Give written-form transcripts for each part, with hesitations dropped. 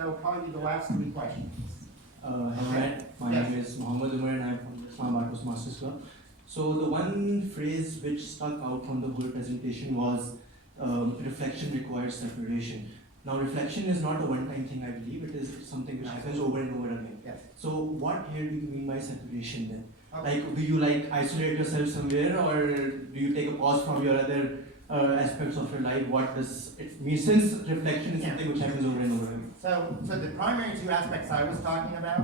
that'll probably be the last 3 questions. Hello, Okay. Matt. My Yes. name is Mohammed Umar and I'm from the Islamabad Toastmasters Club. So the one phrase which stuck out from the whole presentation was reflection requires separation. Now reflection is not a one-time thing, I believe. It is something which happens over and over again. Yes. So what here do you mean by separation then? Okay. Like, do you like isolate yourself somewhere, or do you take a pause from your other aspects of your life? What does it mean? Since reflection is something which happens over and over again. So the primary 2 aspects I was talking about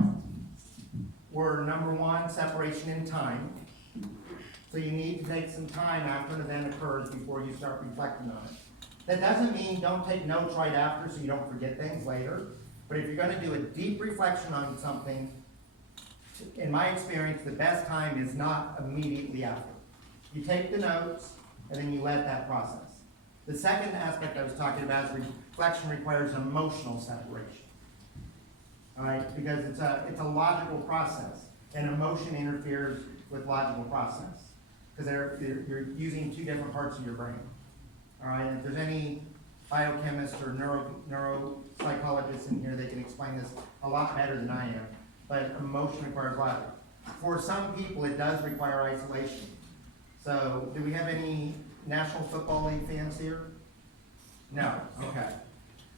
were, number 1, separation in time. So you need to take some time after an event occurs before you start reflecting on it. That doesn't mean don't take notes right after so you don't forget things later. But if you're going to do a deep reflection on something, in my experience, the best time is not immediately after. You take the notes and then you let that process. The second aspect I was talking about is reflection requires emotional separation. All right, because it's a logical process, and emotion interferes with logical process because you're using 2 different parts of your brain. All right, and if there's any biochemist or neuropsychologist in here, they can explain this a lot better than I am. But emotion requires logic. For some people, it does require isolation. So, do we have any National Football League fans here? No. Okay.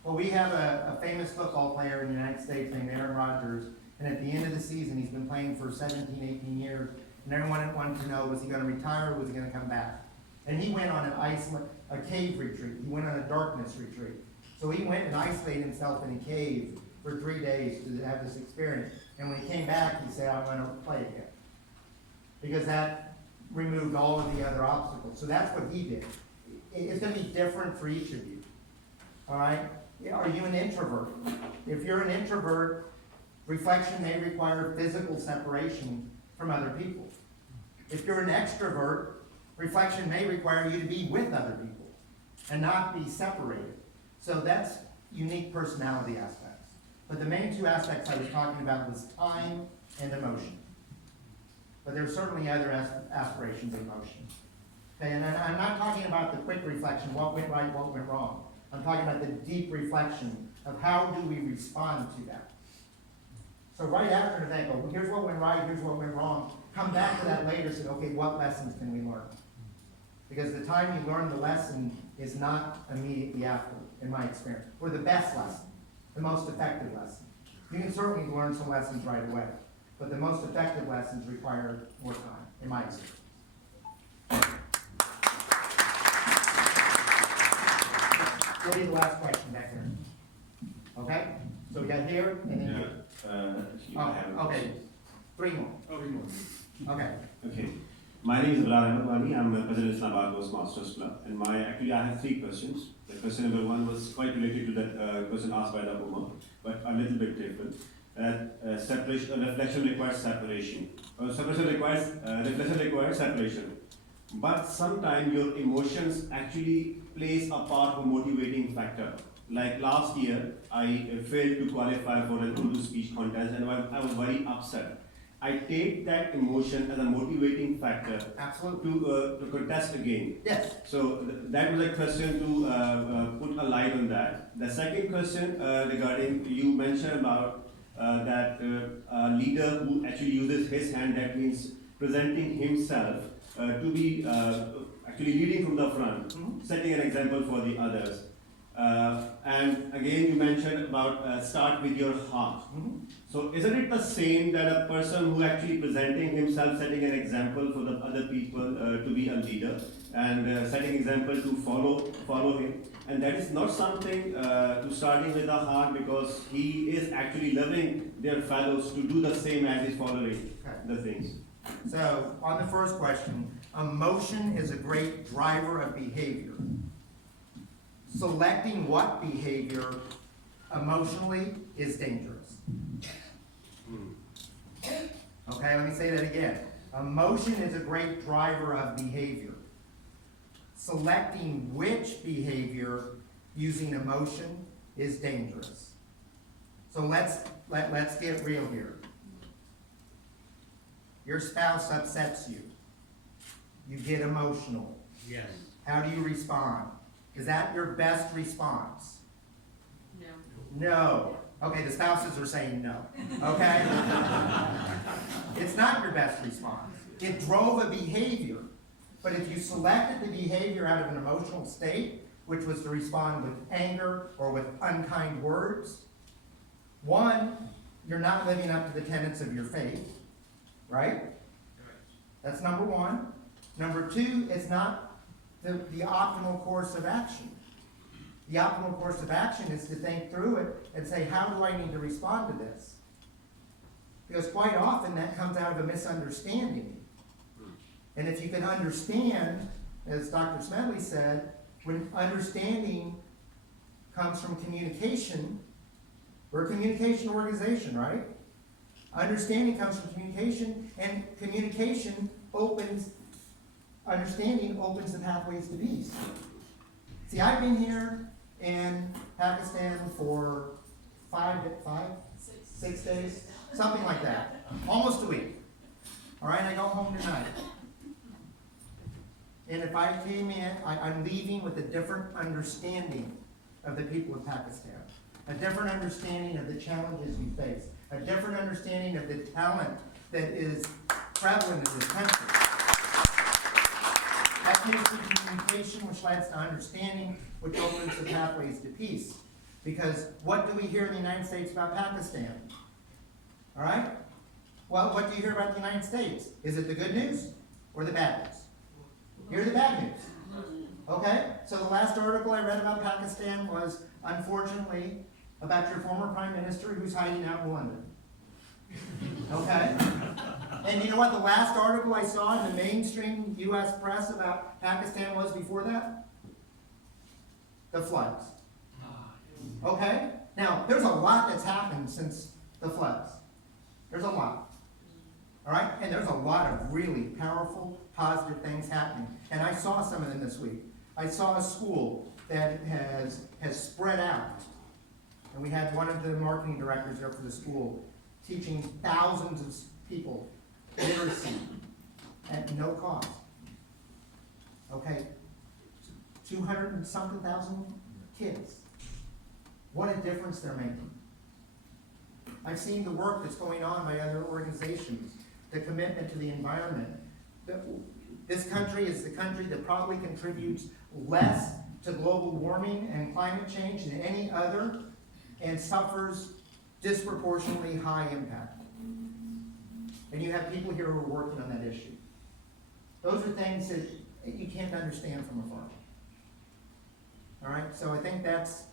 Well, we have a famous football player in the United States named Aaron Rodgers, and at the end of the season, he's been playing for 17, 18 years, and everyone wanted to know, was he going to retire or was he going to come back? And he went on a cave retreat. He went on a darkness retreat. So he went and isolated himself in a cave for 3 days to have this experience. And when he came back, he said, I'm going to play again. Because that removed all of the other obstacles. So that's what he did. It's going to be different for each of you. All right? Are you an introvert? If you're an introvert, reflection may require physical separation from other people. If you're an extrovert, reflection may require you to be with other people and not be separated. So that's unique personality aspects. But the main 2 aspects I was talking about was time and emotion. But there's certainly other aspirations of emotion. Okay, and I'm not talking about the quick reflection, what went right, what went wrong. I'm talking about the deep reflection of how do we respond to that. So right after an event, go, well, here's what went right, here's what went wrong. Come back to that later and say, okay, what lessons can we learn? Because the time you learn the lesson is not immediately after, in my experience. Or the best lesson, the most effective lesson. You can certainly learn some lessons right away, but the most effective lessons require more time, in my experience. What is the last question back there? Okay? So we got here and then here. Okay. 3 more. Okay. Okay. My name is Bilal Ahmed. I'm the president of Islamabad Toastmasters Club. And I have 3 questions. The question number 1 was quite related to that question asked by the Umar, but a little bit different. Reflection requires separation. Reflection requires separation. But sometimes your emotions actually plays a part of a motivating factor. Like last year, I failed to qualify for an Urdu speech contest and I was very upset. I take that emotion as a motivating factor. Absolutely. To contest again. Yes. So that was a question to put a light on that. The second question regarding, you mentioned about that a leader who actually uses his hand, that means presenting himself to be actually leading from the front, setting an example for the others. And again, you mentioned about start with your heart. So isn't it the same that a person who actually presenting himself, setting an example for the other people to be a leader and setting example to follow him, and that is not something to starting with the heart, because he is actually loving their fellows to do the same as he's following the things. So on the first question, emotion is a great driver of behavior. Selecting what behavior emotionally is dangerous. Okay, let me say that again. Emotion is a great driver of behavior. Selecting which behavior using emotion is dangerous. So let's get real here. Your spouse upsets you. You get emotional. Yes. How do you respond? Is that your best response? No. No. Okay, the spouses are saying no, okay? It's not your best response. It drove a behavior, but if you selected the behavior out of an emotional state, which was to respond with anger or with unkind words, one, you're not living up to the tenets of your faith, right? That's number one. Number two, it's not the optimal course of action. The optimal course of action is to think through it and say, how do I need to respond to this? Because quite often that comes out of a misunderstanding. And if you can understand, as Dr. Smedley said, when understanding comes from communication, we're a communication organization, right? Understanding comes from communication, and understanding opens the pathways to peace. See, I've been here in Pakistan for 6 days, something like that, almost a week. All right, I go home tonight. And if I came in, I'm leaving with a different understanding of the people of Pakistan, a different understanding of the challenges we face, a different understanding of the talent that is prevalent in this country. That takes to communication, which leads to understanding, which opens the pathways to peace. Because what do we hear in the United States about Pakistan? All right? Well, what do you hear about the United States? Is it the good news or the bad news? Here's the bad news. Okay? So the last article I read about Pakistan was, unfortunately, about your former prime minister who's hiding out in London. Okay? And you know what the last article I saw in the mainstream U.S. press about Pakistan was before that? The floods. Okay? Now, there's a lot that's happened since the floods. There's a lot. All right? And there's a lot of really powerful, positive things happening. And I saw some of them this week. I saw a school that has spread out. And we had one of the marketing directors there for the school teaching thousands of people literacy at no cost. Okay? 200 and something thousand kids. What a difference they're making. I've seen the work that's going on by other organizations, the commitment to the environment. This country is the country that probably contributes less to global warming and climate change than any other, and suffers disproportionately high impact. And you have people here who are working on that issue. Those are things that you can't understand from afar. All right, so I think that's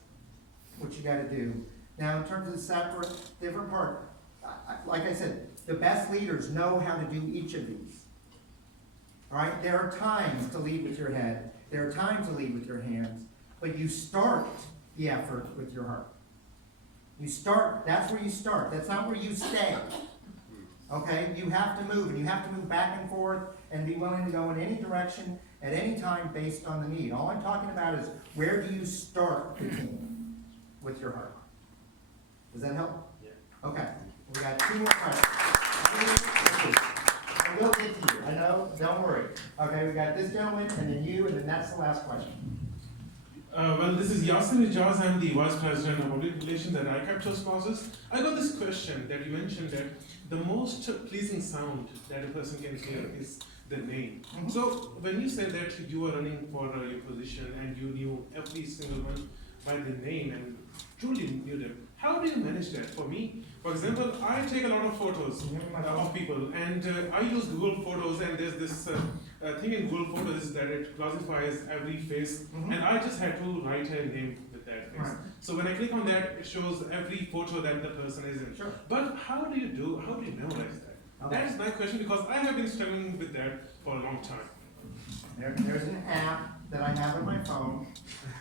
what you got to do. Now, in terms of the separate, different part, like I said, the best leaders know how to do each of these. All right, there are times to lead with your head. There are times to lead with your hands. But you start the effort with your heart. You start, that's where you start. That's not where you stay. Okay, you have to move, and you have to move back and forth and be willing to go in any direction at any time based on the need. All I'm talking about is, where do you start the team? With your heart. Does that help? Yeah. Okay, we got 2 more questions. And we'll get to you, I know, don't worry. Okay, we got this gentleman, and then you, and then that's the last question. Well, this is Yasin Ijaz. I'm the Vice President of Public Relations at ICAP Toastmasters. I got this question that you mentioned that the most pleasing sound that a person can hear is the name. Mm-hmm. So when you said that you were running for your position and you knew every single one by the name and truly knew them, how do you manage that? For me, for example, I take a lot of photos of people, and I use Google Photos, and there's this thing in Google Photos that it classifies every face, Mm-hmm. and I just had to write a name with that face. Right. So when I click on that, it shows every photo that the person is in. Sure. But how do you memorize that? Okay. That is my question, because I have been struggling with that for a long time. There's an app that I have on my phone.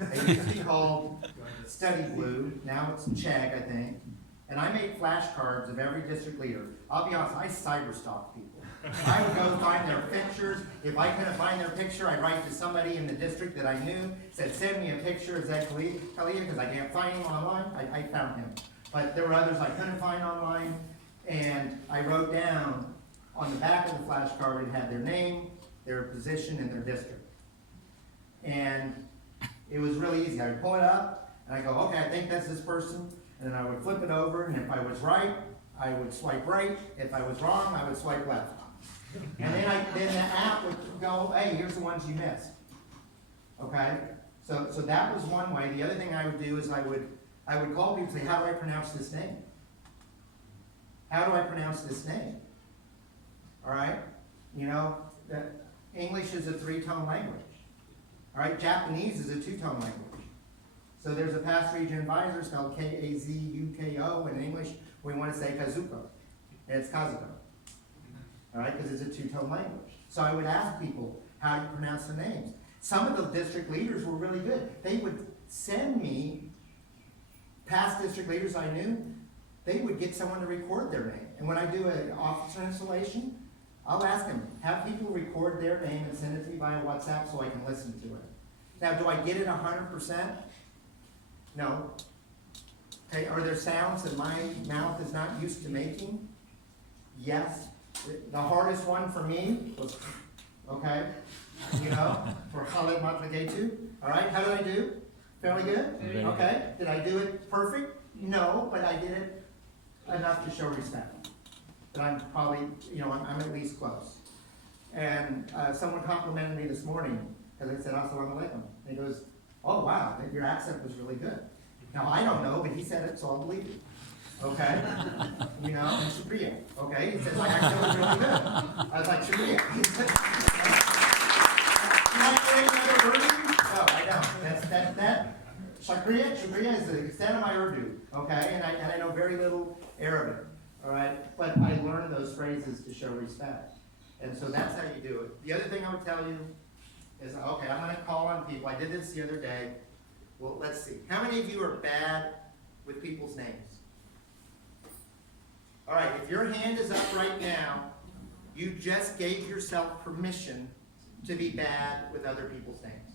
It used to be called Study Blue. Now it's Chegg, I think. And I make flashcards of every district leader. I'll be honest, I cyberstalk people. I would go find their pictures. If I couldn't find their picture, I'd write to somebody in the district that I knew, said, send me a picture of Zaid Kaliya, because I can't find him online. I found him. But there were others I couldn't find online, and I wrote down on the back of the flashcard, it had their name, their position, and their district. And it was really easy. I would pull it up, and I go, okay, I think that's this person. and then I would flip it over, and if I was right, I would swipe right. If I was wrong, I would swipe left. And then the app would go, hey, here's the ones you missed. Okay? So that was one way. The other thing I would do is I would call people and say, how do I pronounce this name? How do I pronounce this name? All right? You know, English is a 3-tone language. All right? Japanese is a 2-tone language. So there's a past region advisor spelled Kazuko. In English, we want to say Kazuko. And it's Kazuko. All right? Because it's a 2-tone language. So I would ask people, how do you pronounce the names? Some of the district leaders were really good. They would send me, past district leaders I knew, they would get someone to record their name. And when I do an officer installation, I'll ask them, have people record their name and send it to me via WhatsApp so I can listen to it. Now, do I get it 100%? No. Okay, are there sounds that my mouth is not used to making? Yes. The hardest one for me was, okay, you know, for Khalid Matlagetu. All right, how did I do? Fairly good? Okay. Did I do it perfect? No, but I did it enough to show respect. That I'm probably, you know, I'm at least close. And someone complimented me this morning because I said, Assalamu alaikum. And he goes, oh wow, your accent was really good. Now I don't know, but he said it, so I'll believe you. Okay? You know, and Shukriya. Okay? He says my accent was really good. I was like, Shukriya. No, I don't. That Shukriya is the extent of my Urdu. Okay? And I know very little Arabic. All right? But I learned those phrases to show respect. And so that's how you do it. The other thing I would tell you is, okay, I'm going to call on people. I did this the other day. Well, let's see. How many of you are bad with people's names? All right, if your hand is up right now, you just gave yourself permission to be bad with other people's names.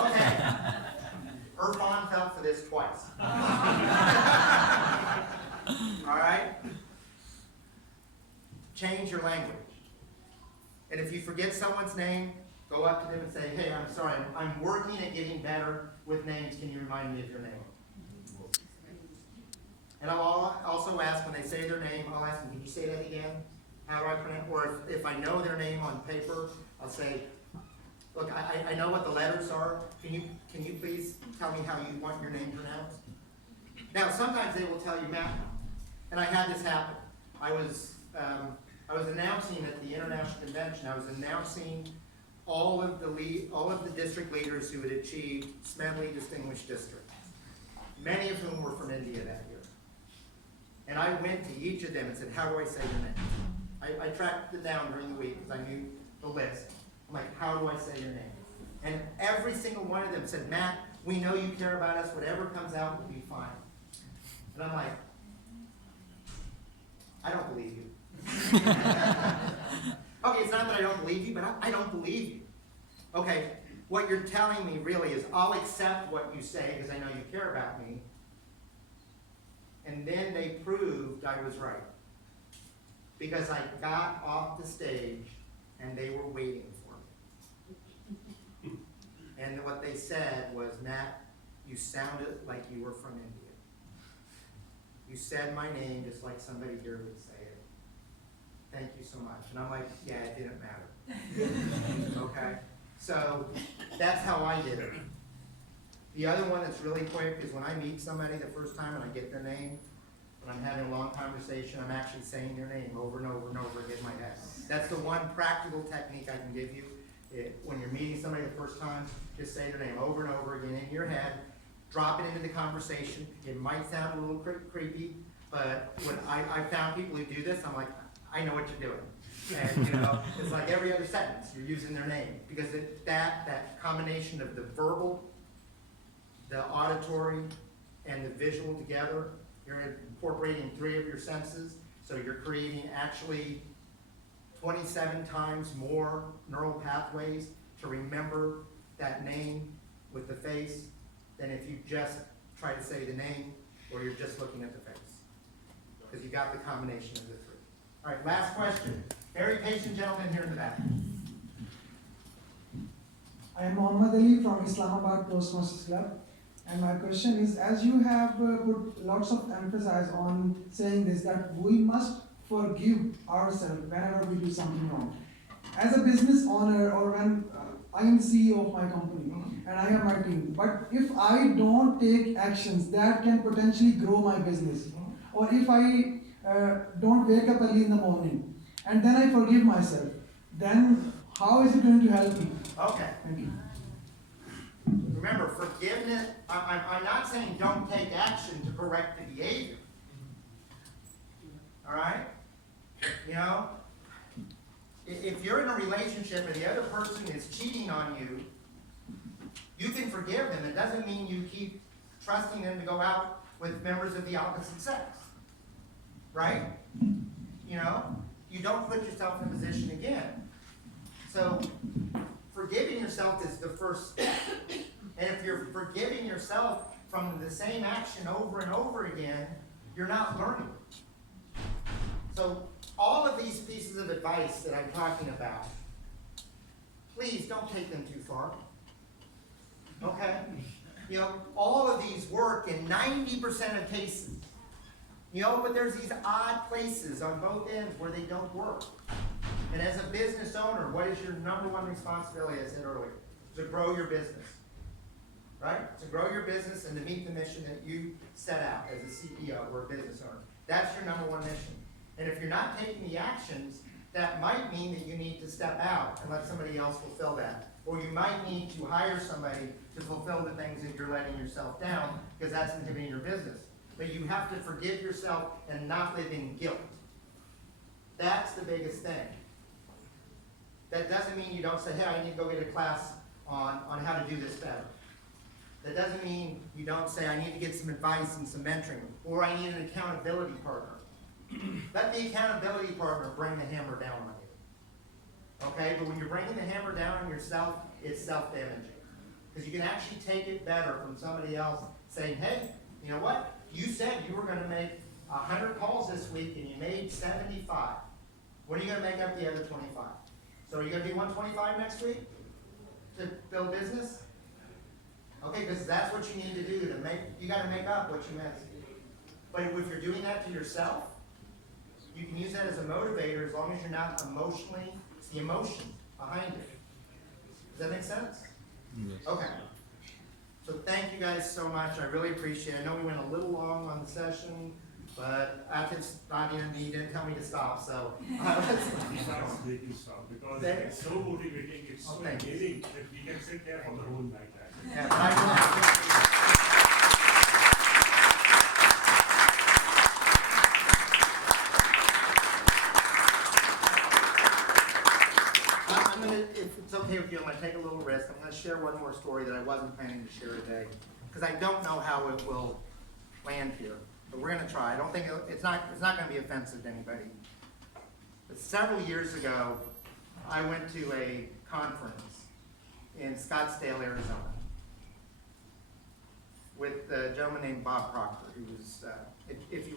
Okay. Irfan fell for this twice. All right? Change your language. And if you forget someone's name, go up to them and say, hey, I'm sorry, I'm working at getting better with names. Can you remind me of your name? And I'll also ask, when they say their name, I'll ask them, can you say that again? How do I pronounce it? Or if I know their name on paper, I'll say, look, I know what the letters are. Can you please tell me how you want your name pronounced? Now, sometimes they will tell you Matt. And I had this happen. I was announcing at the International Convention, I was announcing all of the district leaders who had achieved Smedley Distinguished District, many of whom were from India that year. And I went to each of them and said, how do I say your name? I tracked it down during the week because I knew the list. I'm like, how do I say your name? And every single one of them said, Matt, we know you care about us. Whatever comes out will be fine. And I'm like, I don't believe you. Okay, it's not that I don't believe you, but I don't believe you. Okay, what you're telling me really is I'll accept what you say because I know you care about me. And then they proved I was right. Because I got off the stage and they were waiting for me. And what they said was, Matt, you sounded like you were from India. You said my name just like somebody here would say it. Thank you so much. And I'm like, yeah, it didn't matter. Okay? So that's how I did it. The other one that's really quick is when I meet somebody the first time and I get their name, when I'm having a long conversation, I'm actually saying their name over and over and over again in my head. That's the one practical technique I can give you. When you're meeting somebody the first time, just say their name over and over again in your head. Drop it into the conversation. It might sound a little creepy, but when I found people who do this, I'm like, I know what you're doing. And you know, it's like every other sentence, you're using their name. Because that combination of the verbal, the auditory, and the visual together, you're incorporating 3 of your senses, so you're creating actually 27 times more neural pathways to remember that name with the face than if you just try to say the name or you're just looking at the face. Because you got the combination of the 3. All right, last question. Very patient gentleman here in the back. I am Mohammad Ali from Islamabad Toastmasters Club. And my question is, as you have put lots of emphasis on saying this, that we must forgive ourselves whenever we do something wrong. As a business owner, or when I am CEO of my company and I have my team, but if I don't take actions that can potentially grow my business, or if I don't wake up early in the morning and then I forgive myself, then how is it going to help me? Okay. Thank you. Remember, forgiveness, I'm not saying don't take action to correct the behavior. All right? You know, if you're in a relationship and the other person is cheating on you, you can forgive them. It doesn't mean you keep trusting them to go out with members of the opposite sex. Right? You know, you don't put yourself in a position again. So, forgiving yourself is the first step. And if you're forgiving yourself from the same action over and over again, you're not learning. So all of these pieces of advice that I'm talking about, please don't take them too far. Okay? You know, all of these work in 90% of cases. You know, but there's these odd places on both ends where they don't work. And as a business owner, what is your number one responsibility, I said earlier? To grow your business. Right? To grow your business and to meet the mission that you set out as a CEO or a business owner. That's your number one mission. And if you're not taking the actions, that might mean that you need to step out and let somebody else fulfill that. Or you might need to hire somebody to fulfill the things that you're letting yourself down, because that's inhibiting your business. But you have to forgive yourself and not live in guilt. That's the biggest thing. That doesn't mean you don't say, hey, I need to go get a class on how to do this better. That doesn't mean you don't say, I need to get some advice and some mentoring, or I need an accountability partner. Let the accountability partner bring the hammer down on you. Okay, but when you're bringing the hammer down on yourself, it's self-damaging. Because you can actually take it better from somebody else saying, hey, you know what? You said you were going to make 100 calls this week and you made 75. When are you going to make up the other 25? So are you going to do 125 next week to build business? Okay, because that's what you need to do to make, you got to make up what you missed. But if you're doing that to yourself, you can use that as a motivator as long as you're not emotionally, it's the emotion behind it. Does that make sense? Yes. Okay. So thank you guys so much. I really appreciate it. I know we went a little long on the session, but after you didn't tell me to stop, so. They can stop because it's so motivating, it's so thank you. engaging that we can sit there for the whole night. Yeah, but I will have I'm gonna, if it's okay with you, I'm gonna take a little risk. I'm gonna share one more story that I wasn't planning to share today, because I don't know how it will land here, but we're gonna try. I don't think it's not gonna be offensive to anybody. But several years ago, I went to a conference in Scottsdale, Arizona, with a gentleman named Bob Proctor, who was, if you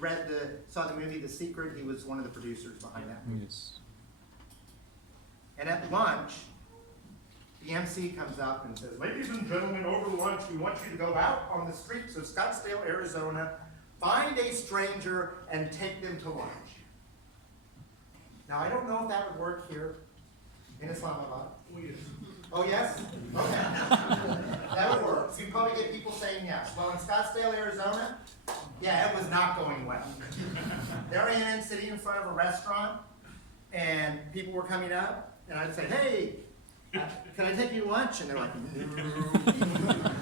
saw the movie The Secret, he was one of the producers behind that movie. Yes. And at lunch, the MC comes up and says, ladies and gentlemen, over lunch, we want you to go out on the streets of Scottsdale, Arizona, find a stranger and take them to lunch. Now, I don't know if that would work here in Islamabad. Oh, yes. Oh, yes? Okay. That would work. So you'd probably get people saying yes. Well, in Scottsdale, Arizona, yeah, it was not going well. There I am sitting in front of a restaurant, and people were coming up, and I'd say, hey, can I take you to lunch? And they're like, no.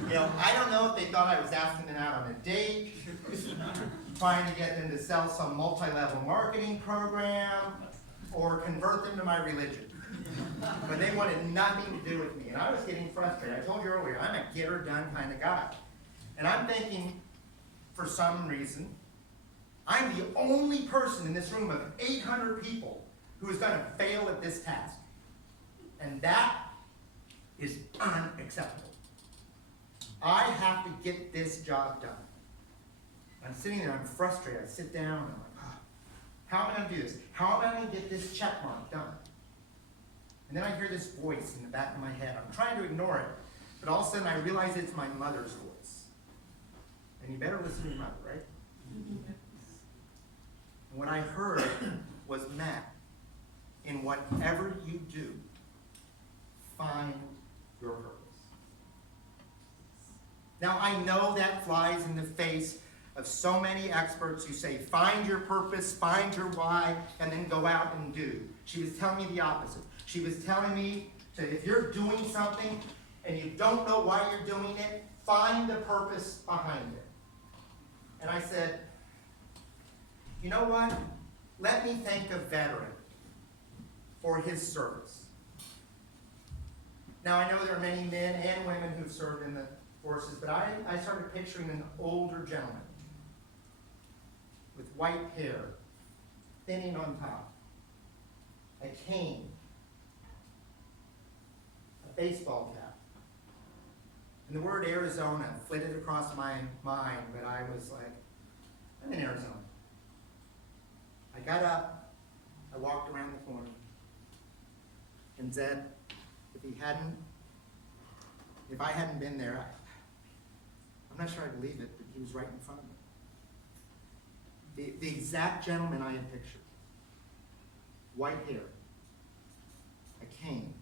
You know, I don't know if they thought I was asking them out on a date, trying to get them to sell some multi-level marketing program, or convert them to my religion. But they wanted nothing to do with me, and I was getting frustrated. I told you earlier, I'm a get-her-done kind of guy. And I'm thinking, for some reason, I'm the only person in this room of 800 people who is going to fail at this task. And that is unacceptable. I have to get this job done. I'm sitting there, I'm frustrated. I sit down, and I'm like, how am I going to do this? How am I going to get this check mark done? And then I hear this voice in the back of my head. I'm trying to ignore it, but all of a sudden I realize it's my mother's voice. And you better listen to your mother, right? And what I heard was, Matt, in whatever you do, find your purpose. Now, I know that flies in the face of so many experts who say, find your purpose, find your why, and then go out and do. She was telling me the opposite. She was telling me to, if you're doing something and you don't know why you're doing it, find the purpose behind it. And I said, you know what? Let me thank a veteran for his service. Now, I know there are many men and women who've served in the forces, but I started picturing an older gentleman with white hair, thinning on top, a cane, a baseball cap. And the word Arizona flitted across my mind, but I was like, I'm in Arizona. I got up, I walked around the corner, and Zaid, if I hadn't been there, I'm not sure I believe it, but he was right in front of me. The exact gentleman I had pictured. White hair, a cane,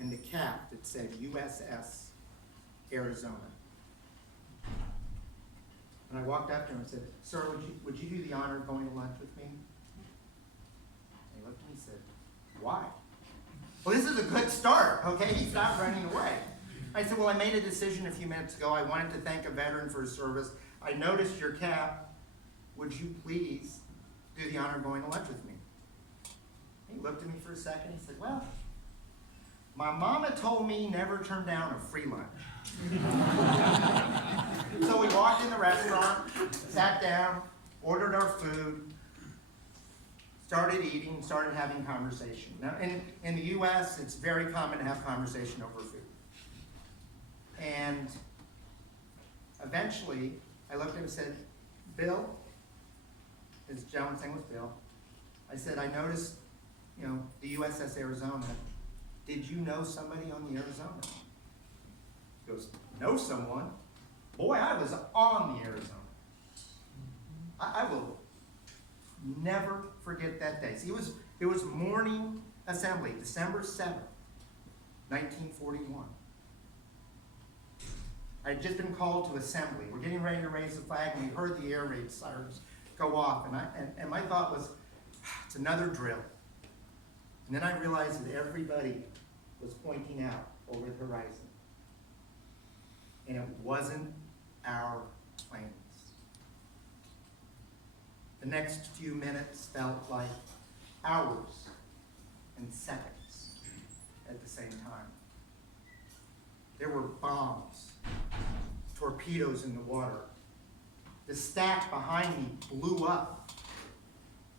and the cap that said USS Arizona. And I walked up to him and said, sir, would you do the honor of going to lunch with me? And he looked at me and said, why? Well, this is a good start, okay? He's not running away. I said, well, I made a decision a few minutes ago. I wanted to thank a veteran for his service. I noticed your cap. Would you please do the honor of going to lunch with me? He looked at me for a second. He said, well, my mama told me never turn down a free lunch. So we walked in the restaurant, sat down, ordered our food, started eating, started having conversation. Now, in the U.S., it's very common to have conversation over food. And eventually, I looked at him and said, Bill, his gentleman's name was Bill, I said, I noticed, the USS Arizona. Did you know somebody on the Arizona? He goes, know someone? Boy, I was on the Arizona. I will never forget that day. See, it was morning assembly, December 7th, 1941. I had just been called to assembly. We're getting ready to raise the flag, and we heard the air raid sirens go off, and my thought was, it's another drill. And then I realized that everybody was pointing out over the horizon. And it wasn't our planes. The next few minutes felt like hours and seconds at the same time. There were bombs, torpedoes in the water. The stack behind me blew up,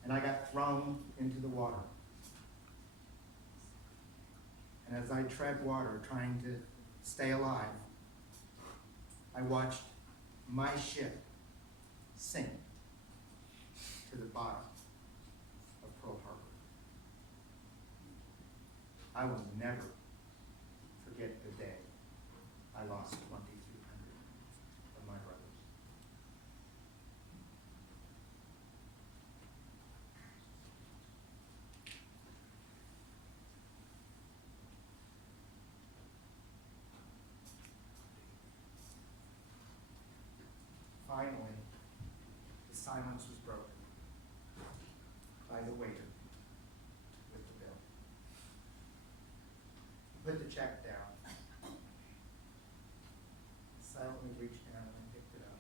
and I got thrown into the water. And as I tread water, trying to stay alive, I watched my ship sink to the bottom of Pearl Harbor. I will never forget the day I lost 2,300 of my brothers. Finally, the silence was broken by the waiter with the bill. He put the check down, silently reached down and I picked it up.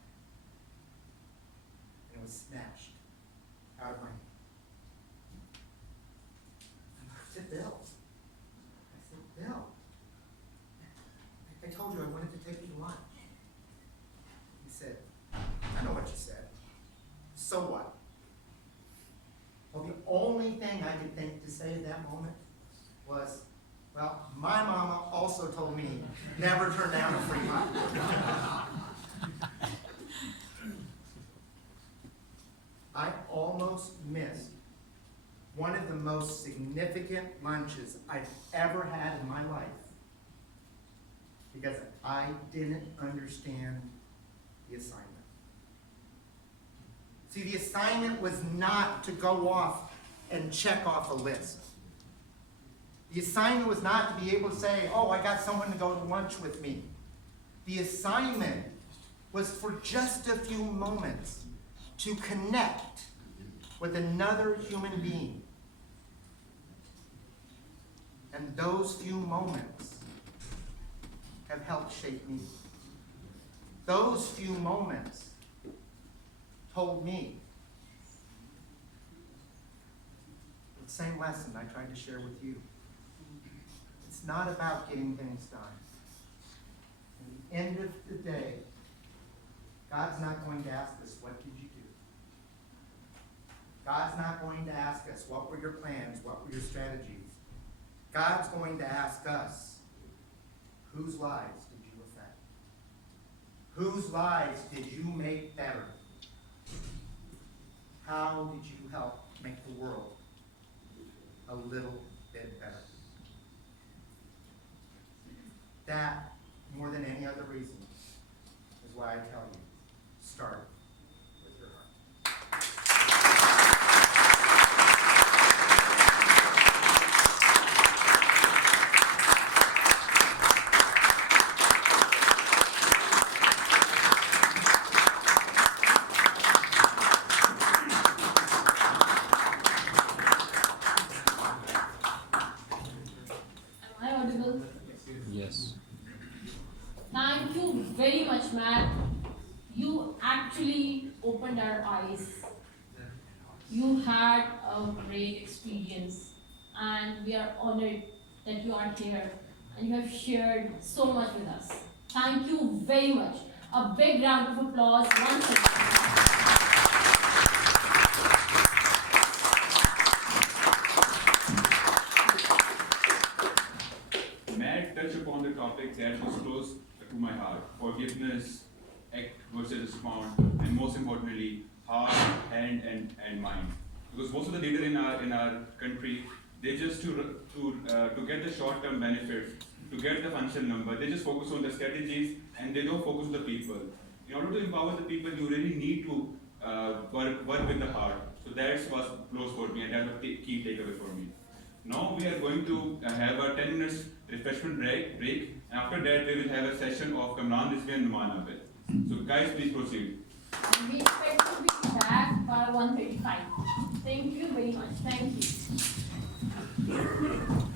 And it was snatched out of my hand. I looked at Bill. I said, Bill, I told you I wanted to take you to lunch. He said, I know what you said. So what? Well, the only thing I could think to say at that moment was, well, my mama also told me never turn down a free lunch. I almost missed one of the most significant lunches I've ever had in my life because I didn't understand the assignment. See, the assignment was not to go off and check off a list. The assignment was not to be able to say, oh, I got someone to go to lunch with me. The assignment was for just a few moments to connect with another human being. And those few moments have helped shape me. Those few moments told me the same lesson I tried to share with you. It's not about getting things done. At the end of the day, God's not going to ask us, what did you do? God's not going to ask us, what were your plans? What were your strategies? God's going to ask us, whose lives did you affect? Whose lives did you make better? How did you help make the world a little bit better? That, more than any other reason, is why I tell you, start with your heart. Am I audible? Yes. Thank you very much, Matt. You actually opened our eyes. You had a great experience, and we are honored that you are here and you have shared so much with us. Thank you very much. A big round of applause once again. Matt touched upon the topic that was close to my heart: forgiveness, act versus respond, and most importantly, heart, hand, and mind. Because most of the leaders in our country, they just to get the short-term benefits, to get the functional number, they just focus on the strategies and they don't focus on the people. In order to empower the people, you really need to work with the heart. So that's what's close for me, and that's a key takeaway for me. Now we are going to have a 10 minutes refreshment break, and after that we will have a session of Kamran Rizvi and Numan Abid. So guys, please proceed. And we expect to be back by 1:35. Thank you very much. Thank you.